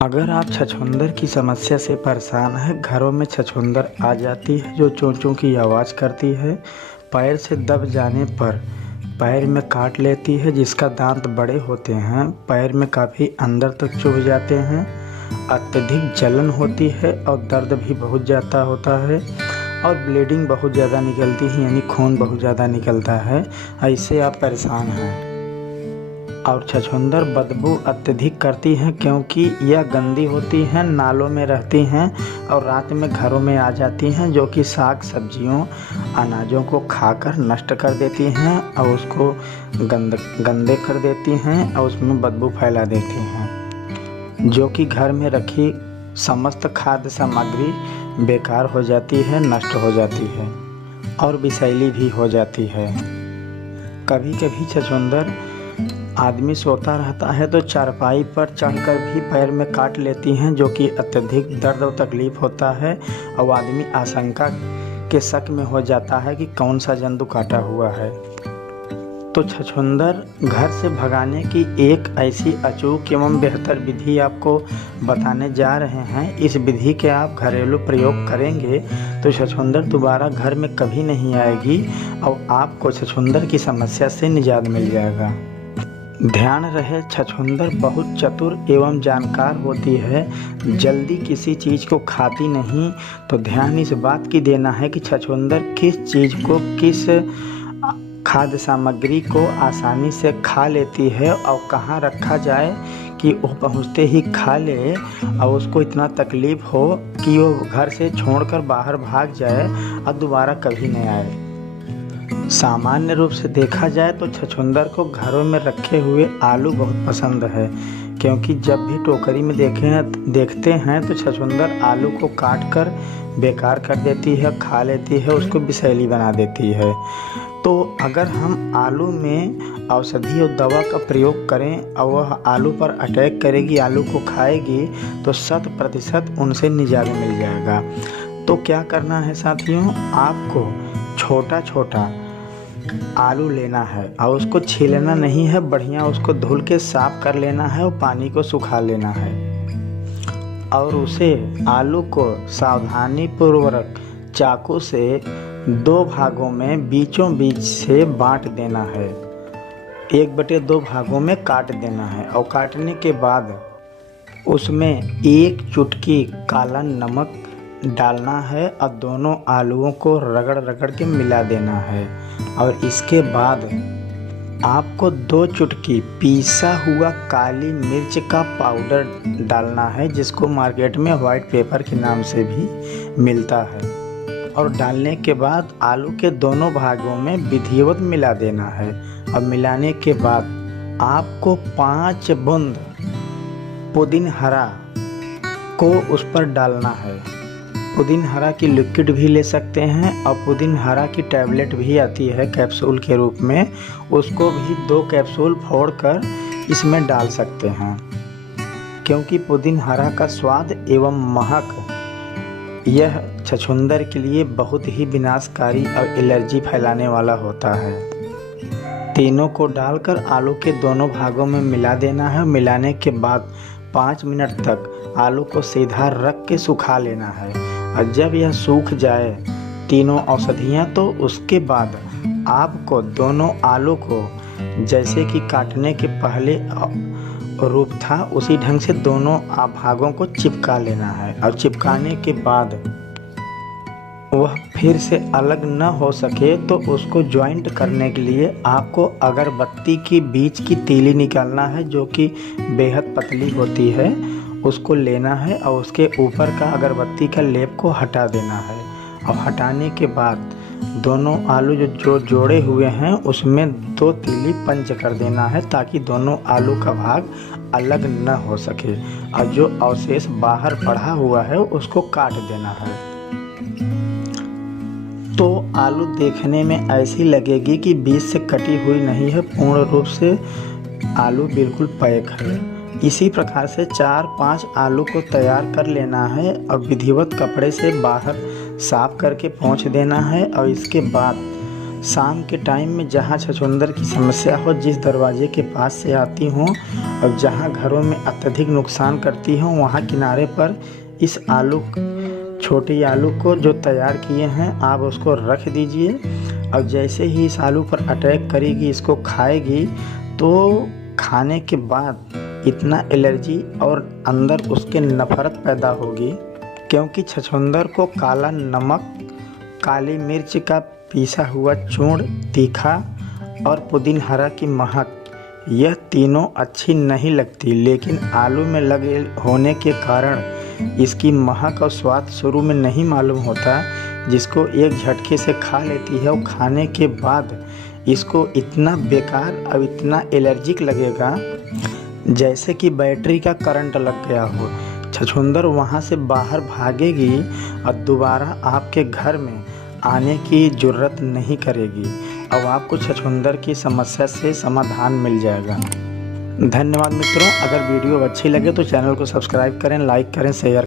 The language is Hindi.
अगर आप छछूंदर की समस्या से परेशान हैं, घरों में छछूंदर आ जाती है जो चों चों की आवाज़ करती है, पैर से दब जाने पर पैर में काट लेती है जिसका दांत बड़े होते हैं, पैर में काफ़ी अंदर तक चुभ जाते हैं, अत्यधिक जलन होती है और दर्द भी बहुत ज़्यादा होता है और ब्लीडिंग बहुत ज़्यादा निकलती है, यानी खून बहुत ज़्यादा निकलता है। ऐसे आप परेशान हैं और छछूंदर बदबू अत्यधिक करती हैं क्योंकि यह गंदी होती हैं, नालों में रहती हैं और रात में घरों में आ जाती हैं, जो कि साग सब्जियों अनाजों को खाकर नष्ट कर देती हैं और उसको गंदे कर देती हैं और उसमें बदबू फैला देती हैं, जो कि घर में रखी समस्त खाद्य सामग्री बेकार हो जाती है, नष्ट हो जाती है और विषैली भी हो जाती है। कभी कभी छछूंदर आदमी सोता रहता है तो चारपाई पर चढ़कर भी पैर में काट लेती हैं, जो कि अत्यधिक दर्द और तकलीफ होता है और आदमी आशंका के शक में हो जाता है कि कौन सा जंतु काटा हुआ है। तो छछूंदर घर से भगाने की एक ऐसी अचूक एवं बेहतर विधि आपको बताने जा रहे हैं। इस विधि के आप घरेलू प्रयोग करेंगे तो छछूंदर दोबारा घर में कभी नहीं आएगी और आपको छछूंदर की समस्या से निजात मिल जाएगा। ध्यान रहे, छछूंदर बहुत चतुर एवं जानकार होती है, जल्दी किसी चीज़ को खाती नहीं। तो ध्यान इस बात की देना है कि छछूंदर किस चीज़ को, किस खाद्य सामग्री को आसानी से खा लेती है और कहाँ रखा जाए कि वो पहुँचते ही खा ले और उसको इतना तकलीफ़ हो कि वो घर से छोड़कर बाहर भाग जाए और दोबारा कभी नहीं आए। सामान्य रूप से देखा जाए तो छछूंदर को घरों में रखे हुए आलू बहुत पसंद है, क्योंकि जब भी टोकरी में देखते हैं तो छछूंदर आलू को काट कर बेकार कर देती है, खा लेती है, उसको विषैली बना देती है। तो अगर हम आलू में औषधि और दवा का प्रयोग करें और वह आलू पर अटैक करेगी, आलू को खाएगी, तो 100% उनसे निजात मिल जाएगा। तो क्या करना है साथियों, आपको छोटा छोटा आलू लेना है और उसको छीलना नहीं है, बढ़िया उसको धुल के साफ कर लेना है और पानी को सुखा लेना है और उसे आलू को सावधानी पूर्वक चाकू से 2 भागों में बीचों बीच से बांट देना है, 1/2 भागों में काट देना है और काटने के बाद उसमें 1 चुटकी काला नमक डालना है और दोनों आलूओं को रगड़ रगड़ के मिला देना है और इसके बाद आपको 2 चुटकी पीसा हुआ काली मिर्च का पाउडर डालना है, जिसको मार्केट में वाइट पेपर के नाम से भी मिलता है, और डालने के बाद आलू के दोनों भागों में विधिवत मिला देना है और मिलाने के बाद आपको 5 बूंद पुदीना हरा को उस पर डालना है। पुदीना हरा की लिक्विड भी ले सकते हैं और पुदीना हरा की टैबलेट भी आती है कैप्सूल के रूप में, उसको भी 2 कैप्सूल फोड़कर इसमें डाल सकते हैं, क्योंकि पुदीना हरा का स्वाद एवं महक यह छछूंदर के लिए बहुत ही विनाशकारी और एलर्जी फैलाने वाला होता है। तीनों को डालकर आलू के दोनों भागों में मिला देना है। मिलाने के बाद 5 मिनट तक आलू को सीधा रख के सुखा लेना है और जब यह सूख जाए तीनों औषधियाँ, तो उसके बाद आपको दोनों आलू को जैसे कि काटने के पहले रूप था उसी ढंग से दोनों भागों को चिपका लेना है और चिपकाने के बाद वह फिर से अलग न हो सके तो उसको जॉइंट करने के लिए आपको अगरबत्ती की बीच की तीली निकालना है, जो कि बेहद पतली होती है, उसको लेना है और उसके ऊपर का अगरबत्ती का लेप को हटा देना है और हटाने के बाद दोनों आलू जो जोड़े हुए हैं उसमें 2 तीली पंच कर देना है, ताकि दोनों आलू का भाग अलग न हो सके और जो अवशेष बाहर पड़ा हुआ है उसको काट देना है। तो आलू देखने में ऐसी लगेगी कि बीच से कटी हुई नहीं है, पूर्ण रूप से आलू बिल्कुल पैक है। इसी प्रकार से 4-5 आलू को तैयार कर लेना है और विधिवत कपड़े से बाहर साफ करके पोंछ देना है और इसके बाद शाम के टाइम में जहाँ छछूंदर की समस्या हो, जिस दरवाजे के पास से आती हों और जहाँ घरों में अत्यधिक नुकसान करती हों, वहाँ किनारे पर इस छोटी आलू को जो तैयार किए हैं आप उसको रख दीजिए। और जैसे ही इस आलू पर अटैक करेगी, इसको खाएगी, तो खाने के बाद इतना एलर्जी और अंदर उसके नफ़रत पैदा होगी, क्योंकि छछूंदर को काला नमक, काली मिर्च का पिसा हुआ चूर्ण, तीखा और पुदीना की महक, यह तीनों अच्छी नहीं लगती। लेकिन आलू में लगे होने के कारण इसकी महक और स्वाद शुरू में नहीं मालूम होता। जिसको एक झटके से खा लेती है और खाने के बाद इसको इतना बेकार और इतना एलर्जिक लगेगा जैसे कि बैटरी का करंट लग गया हो। छछूंदर वहाँ से बाहर भागेगी और दोबारा आपके घर में आने की ज़रूरत नहीं करेगी। अब आपको छछूंदर की समस्या से समाधान मिल जाएगा। धन्यवाद मित्रों। अगर वीडियो अच्छी लगे तो चैनल को सब्सक्राइब करें, लाइक करें, शेयर